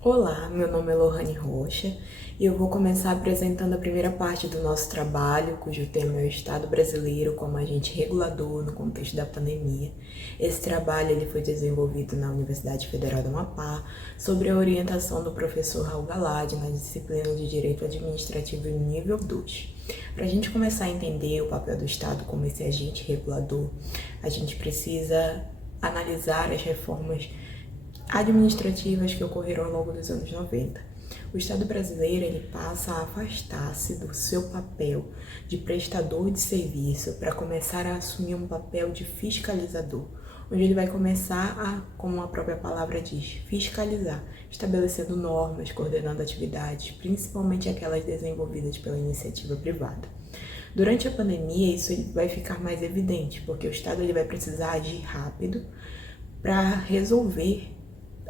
Olá, meu nome é Lohane Rocha e eu vou começar apresentando a primeira parte do nosso trabalho, cujo tema é o Estado brasileiro como agente regulador no contexto da pandemia. Esse trabalho ele foi desenvolvido na Universidade Federal do Amapá, sob a orientação do professor Raul Galad, na disciplina de Direito Administrativo nível 2. Para a gente começar a entender o papel do Estado como esse agente regulador, a gente precisa analisar as reformas administrativas que ocorreram ao longo dos anos 90. O Estado brasileiro ele passa a afastar-se do seu papel de prestador de serviço para começar a assumir um papel de fiscalizador, onde ele vai começar a, como a própria palavra diz, fiscalizar, estabelecendo normas, coordenando atividades, principalmente aquelas desenvolvidas pela iniciativa privada. Durante a pandemia, isso vai ficar mais evidente, porque o Estado ele vai precisar agir rápido para resolver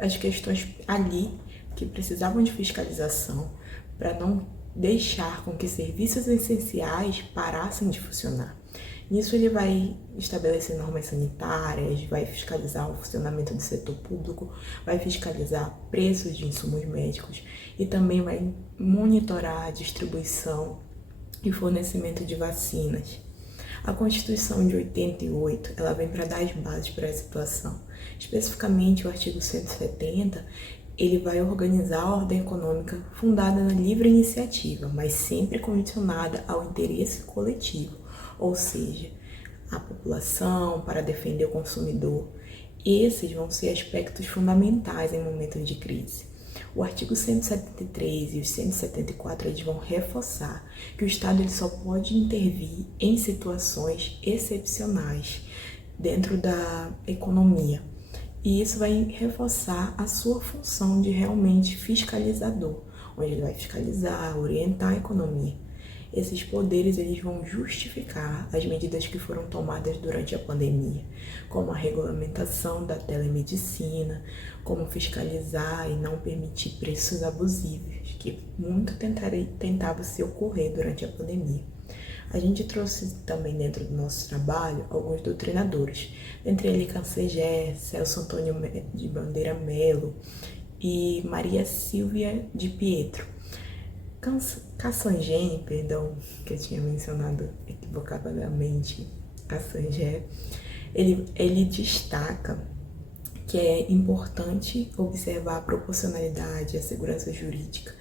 as questões ali que precisavam de fiscalização, para não deixar com que serviços essenciais parassem de funcionar. Nisso ele vai estabelecer normas sanitárias, vai fiscalizar o funcionamento do setor público, vai fiscalizar preços de insumos médicos e também vai monitorar a distribuição e fornecimento de vacinas. A Constituição de 88, ela vem para dar as bases para essa situação. Especificamente, o artigo 170, ele vai organizar a ordem econômica fundada na livre iniciativa, mas sempre condicionada ao interesse coletivo, ou seja, a população, para defender o consumidor. Esses vão ser aspectos fundamentais em momentos de crise. O artigo 173 e os 174 eles vão reforçar que o Estado ele só pode intervir em situações excepcionais dentro da economia. E isso vai reforçar a sua função de realmente fiscalizador, onde ele vai fiscalizar, orientar a economia. Esses poderes eles vão justificar as medidas que foram tomadas durante a pandemia, como a regulamentação da telemedicina, como fiscalizar e não permitir preços abusivos, que muito tentava se ocorrer durante a pandemia. A gente trouxe também dentro do nosso trabalho alguns doutrinadores, entre eles Cancegé, Celso Antônio de Bandeira Melo e Maria Silvia de Pietro. Cassangene, perdão, que eu tinha mencionado equivocadamente, Cassangé, ele destaca que é importante observar a proporcionalidade, a segurança jurídica,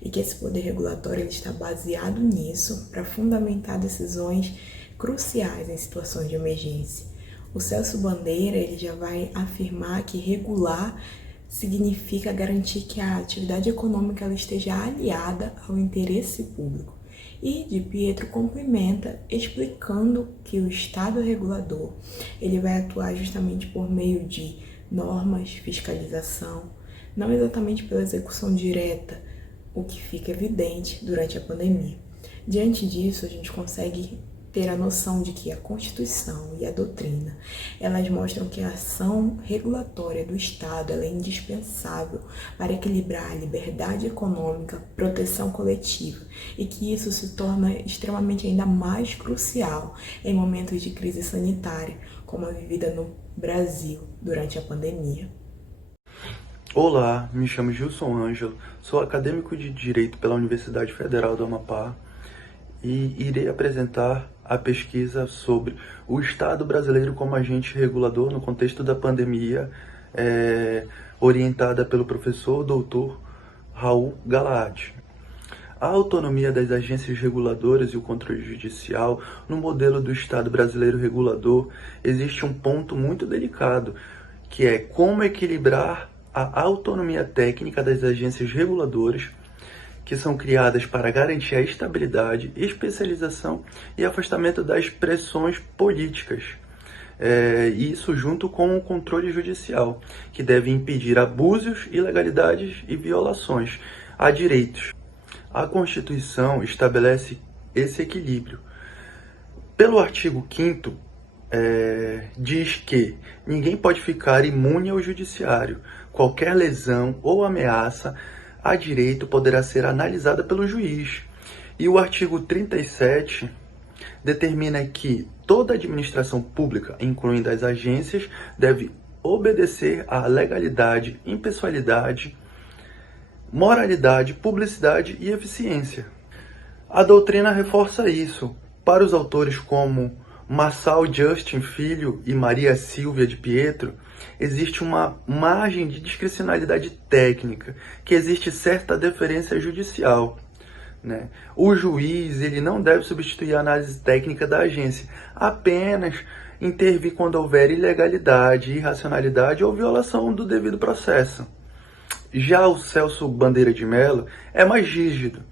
e que esse poder regulatório ele está baseado nisso para fundamentar decisões cruciais em situações de emergência. O Celso Bandeira ele já vai afirmar que regular significa garantir que a atividade econômica ela esteja aliada ao interesse público. E de Pietro complementa explicando que o Estado regulador ele vai atuar justamente por meio de normas, fiscalização, não exatamente pela execução direta, o que fica evidente durante a pandemia. Diante disso, a gente consegue ter a noção de que a Constituição e a doutrina, elas mostram que a ação regulatória do Estado ela é indispensável para equilibrar a liberdade econômica, proteção coletiva, e que isso se torna extremamente ainda mais crucial em momentos de crise sanitária, como a vivida no Brasil durante a pandemia. Olá, me chamo Gilson Ângelo, sou acadêmico de Direito pela Universidade Federal do Amapá e irei apresentar a pesquisa sobre o Estado brasileiro como agente regulador no contexto da pandemia, orientada pelo professor doutor Raul Galad. A autonomia das agências reguladoras e o controle judicial no modelo do Estado brasileiro regulador existe um ponto muito delicado, que é como equilibrar a autonomia técnica das agências reguladoras, que são criadas para garantir a estabilidade, especialização e afastamento das pressões políticas. Isso junto com o controle judicial, que deve impedir abusos, ilegalidades e violações a direitos. A Constituição estabelece esse equilíbrio. Pelo artigo 5º, diz que ninguém pode ficar imune ao judiciário. Qualquer lesão ou ameaça a direito poderá ser analisada pelo juiz. E o artigo 37 determina que toda administração pública, incluindo as agências, deve obedecer à legalidade, impessoalidade moralidade, publicidade e eficiência. A doutrina reforça isso. Para os autores como Marçal Justin Filho e Maria Silvia de Pietro, existe uma margem de discricionalidade técnica, que existe certa deferência judicial, né? O juiz ele não deve substituir a análise técnica da agência, apenas intervir quando houver ilegalidade, irracionalidade ou violação do devido processo. Já o Celso Bandeira de Mello é mais rígido.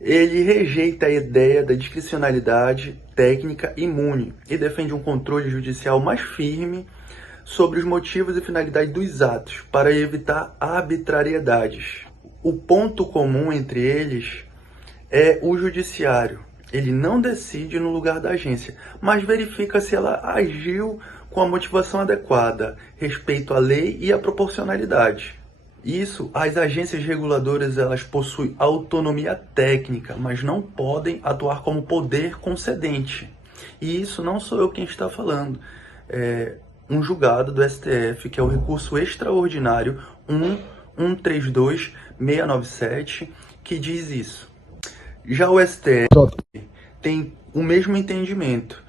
Ele rejeita a ideia da discricionalidade técnica imune e defende um controle judicial mais firme sobre os motivos e finalidade dos atos, para evitar arbitrariedades. O ponto comum entre eles é o judiciário. Ele não decide no lugar da agência, mas verifica se ela agiu com a motivação adequada, respeito à lei e à proporcionalidade. Isso, as agências reguladoras elas possuem autonomia técnica, mas não podem atuar como poder concedente. E isso não sou eu quem está falando. É um julgado do STF, que é o recurso extraordinário 1132697, que diz isso. Já o STF tem o mesmo entendimento.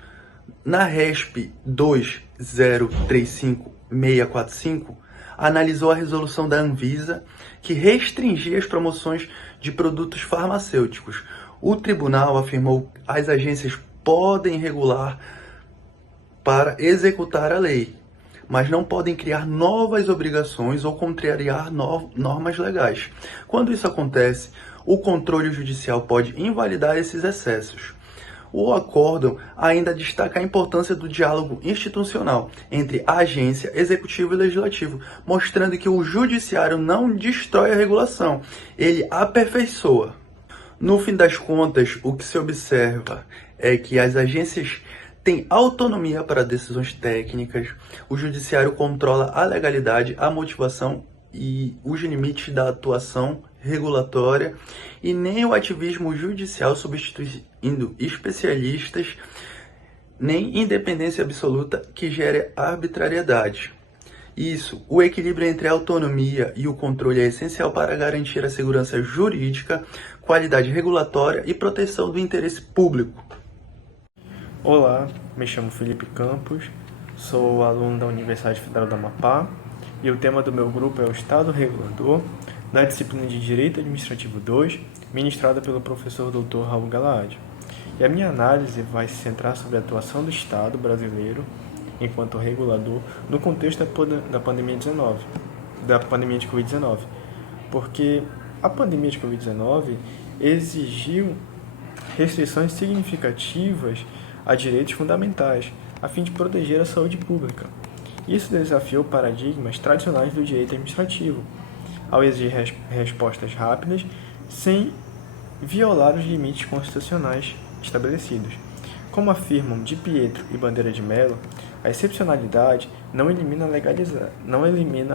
Na RESP 2035645, analisou a resolução da Anvisa que restringia as promoções de produtos farmacêuticos. O tribunal afirmou que as agências podem regular para executar a lei, mas não podem criar novas obrigações ou contrariar normas legais. Quando isso acontece, o controle judicial pode invalidar esses excessos. O acórdão ainda destaca a importância do diálogo institucional entre a agência, executivo e legislativo, mostrando que o judiciário não destrói a regulação, ele aperfeiçoa. No fim das contas, o que se observa é que as agências têm autonomia para decisões técnicas, o judiciário controla a legalidade, a motivação e os limites da atuação regulatória, e nem o ativismo judicial substituindo especialistas, nem independência absoluta que gere arbitrariedade. Isso, o equilíbrio entre a autonomia e o controle é essencial para garantir a segurança jurídica, qualidade regulatória e proteção do interesse público. Olá, me chamo Felipe Campos, sou aluno da Universidade Federal do Amapá e o tema do meu grupo é o Estado Regulador, na disciplina de Direito Administrativo 2, ministrada pelo professor Dr. Raul Galaad. E a minha análise vai se centrar sobre a atuação do Estado brasileiro enquanto regulador no contexto da pandemia de Covid-19, porque a pandemia de Covid-19 exigiu restrições significativas a direitos fundamentais, a fim de proteger a saúde pública. Isso desafiou paradigmas tradicionais do direito administrativo, ao exigir respostas rápidas, sem violar os limites constitucionais estabelecidos. Como afirmam Di Pietro e Bandeira de Mello, a excepcionalidade não elimina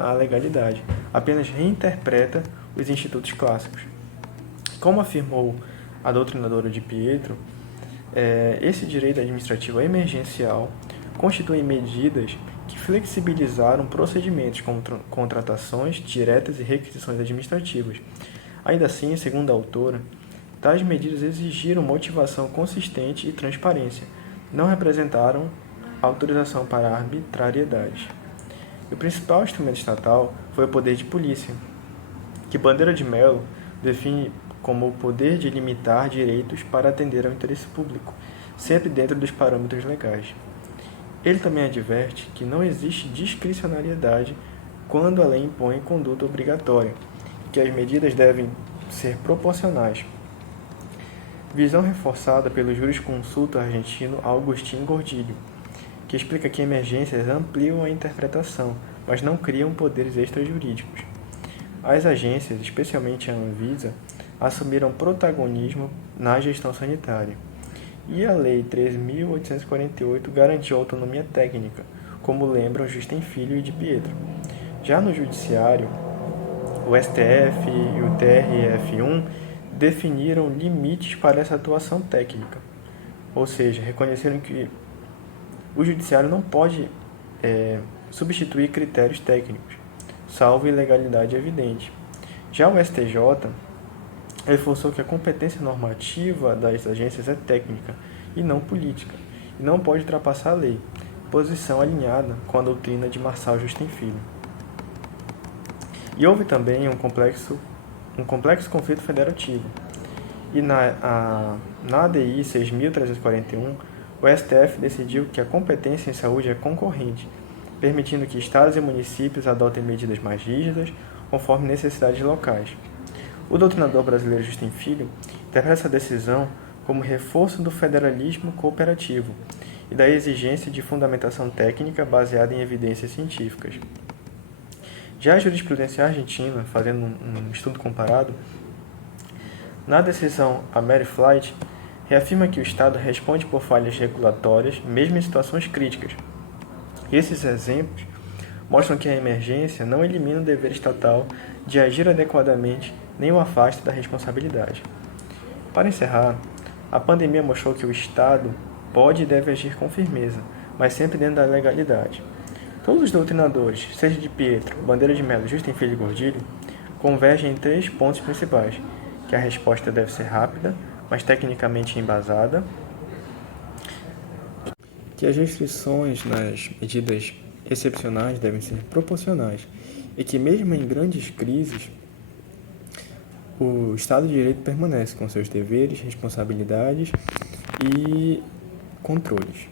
a legalidade, apenas reinterpreta os institutos clássicos. Como afirmou a doutrinadora Di Pietro, esse direito administrativo emergencial constitui medidas que flexibilizaram procedimentos como contratações diretas e requisições administrativas. Ainda assim, segundo a autora, tais medidas exigiram motivação consistente e transparência, não representaram autorização para arbitrariedade. O principal instrumento estatal foi o poder de polícia, que Bandeira de Mello define como o poder de limitar direitos para atender ao interesse público, sempre dentro dos parâmetros legais. Ele também adverte que não existe discricionariedade quando a lei impõe conduta obrigatória, que as medidas devem ser proporcionais. Visão reforçada pelo jurisconsulto argentino Agustín Gordilho, que explica que emergências ampliam a interpretação, mas não criam poderes extrajurídicos. As agências, especialmente a Anvisa, assumiram protagonismo na gestão sanitária. E a Lei 13.848 garantiu autonomia técnica, como lembram Justin Filho e Di Pietro. Já no Judiciário, o STF e o TRF1 definiram limites para essa atuação técnica, ou seja, reconheceram que o Judiciário não pode substituir critérios técnicos, salvo ilegalidade evidente. Já o STJ reforçou que a competência normativa das agências é técnica e não política, e não pode ultrapassar a lei, posição alinhada com a doutrina de Marçal Justin Filho. E houve também um complexo conflito federativo. E na ADI 6.341, o STF decidiu que a competência em saúde é concorrente, permitindo que estados e municípios adotem medidas mais rígidas, conforme necessidades locais. O doutrinador brasileiro Justin Filho interpreta essa decisão como reforço do federalismo cooperativo e da exigência de fundamentação técnica baseada em evidências científicas. Já a jurisprudência argentina, fazendo um estudo comparado, na decisão Ameriflight, reafirma que o Estado responde por falhas regulatórias, mesmo em situações críticas. Esses exemplos mostram que a emergência não elimina o dever estatal de agir adequadamente nem o afasta da responsabilidade. Para encerrar, a pandemia mostrou que o Estado pode e deve agir com firmeza, mas sempre dentro da legalidade. Todos os doutrinadores, seja de Pietro, Bandeira de Mello, Justin Filho e Gordilho, convergem em 3 pontos principais: que a resposta deve ser rápida, mas tecnicamente embasada, que as restrições nas medidas excepcionais devem ser proporcionais e que, mesmo em grandes crises, o Estado de Direito permanece com seus deveres, responsabilidades e controles.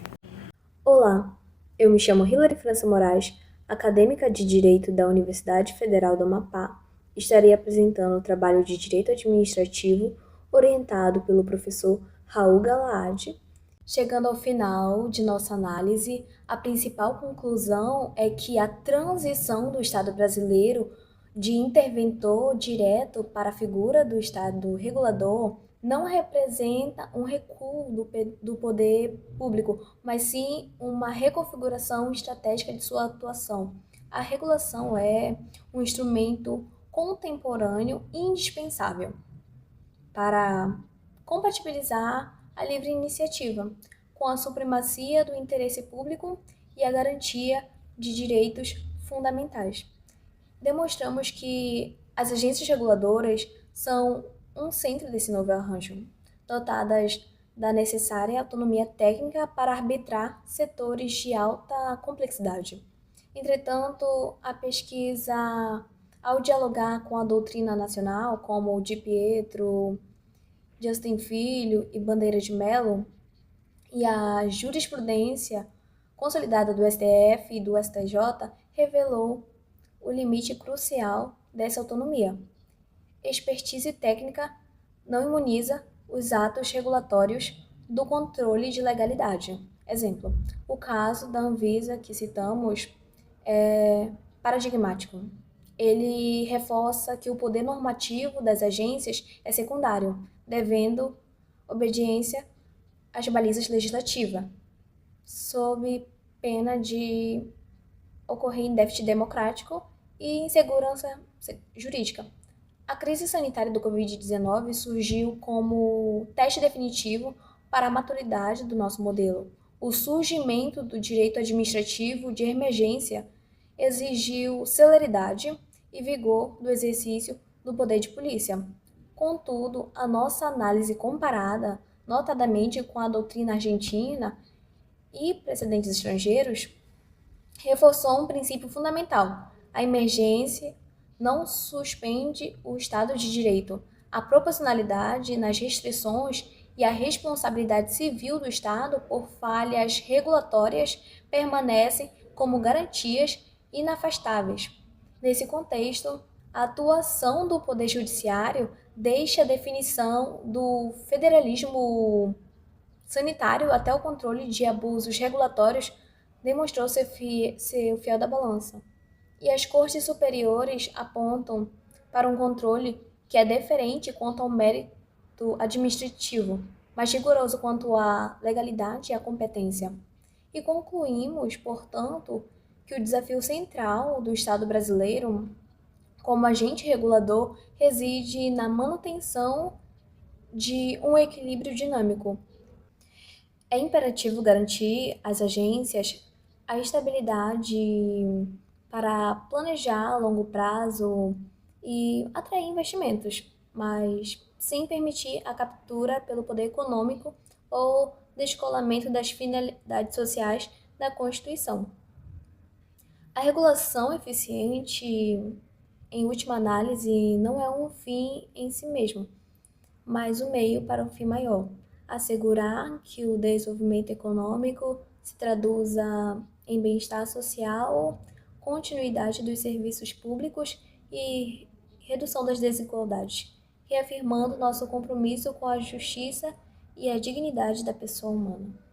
Olá, eu me chamo Hilary França Moraes, acadêmica de Direito da Universidade Federal do Amapá. Estarei apresentando o trabalho de Direito Administrativo orientado pelo professor Raul Galaad. Chegando ao final de nossa análise, a principal conclusão é que a transição do Estado brasileiro de interventor direto para a figura do Estado regulador não representa um recuo do poder público, mas sim uma reconfiguração estratégica de sua atuação. A regulação é um instrumento contemporâneo e indispensável para compatibilizar a livre iniciativa com a supremacia do interesse público e a garantia de direitos fundamentais. Demonstramos que as agências reguladoras são um centro desse novo arranjo, dotadas da necessária autonomia técnica para arbitrar setores de alta complexidade. Entretanto, a pesquisa, ao dialogar com a doutrina nacional, como o de Pietro, Justin Filho e Bandeira de Mello, e a jurisprudência consolidada do STF e do STJ, revelou o limite crucial dessa autonomia. Expertise técnica não imuniza os atos regulatórios do controle de legalidade. Exemplo, o caso da Anvisa que citamos é paradigmático. Ele reforça que o poder normativo das agências é secundário, devendo obediência às balizas legislativas, sob pena de ocorrer em déficit democrático e insegurança jurídica. A crise sanitária do Covid-19 surgiu como teste definitivo para a maturidade do nosso modelo. O surgimento do direito administrativo de emergência exigiu celeridade e vigor do exercício do poder de polícia. Contudo, a nossa análise comparada, notadamente com a doutrina argentina e precedentes estrangeiros, reforçou um princípio fundamental: a emergência não suspende o Estado de Direito. A proporcionalidade nas restrições e a responsabilidade civil do Estado por falhas regulatórias permanecem como garantias inafastáveis. Nesse contexto, a atuação do Poder Judiciário deixa a definição do federalismo sanitário até o controle de abusos regulatórios demonstrou ser o fiel da balança. E as cortes superiores apontam para um controle que é deferente quanto ao mérito administrativo, mais rigoroso quanto à legalidade e à competência. E concluímos, portanto, que o desafio central do Estado brasileiro, como agente regulador, reside na manutenção de um equilíbrio dinâmico. É imperativo garantir às agências a estabilidade para planejar a longo prazo e atrair investimentos, mas sem permitir a captura pelo poder econômico ou descolamento das finalidades sociais da Constituição. A regulação eficiente, em última análise, não é um fim em si mesmo, mas um meio para um fim maior: assegurar que o desenvolvimento econômico se traduza em bem-estar social, continuidade dos serviços públicos e redução das desigualdades, reafirmando nosso compromisso com a justiça e a dignidade da pessoa humana.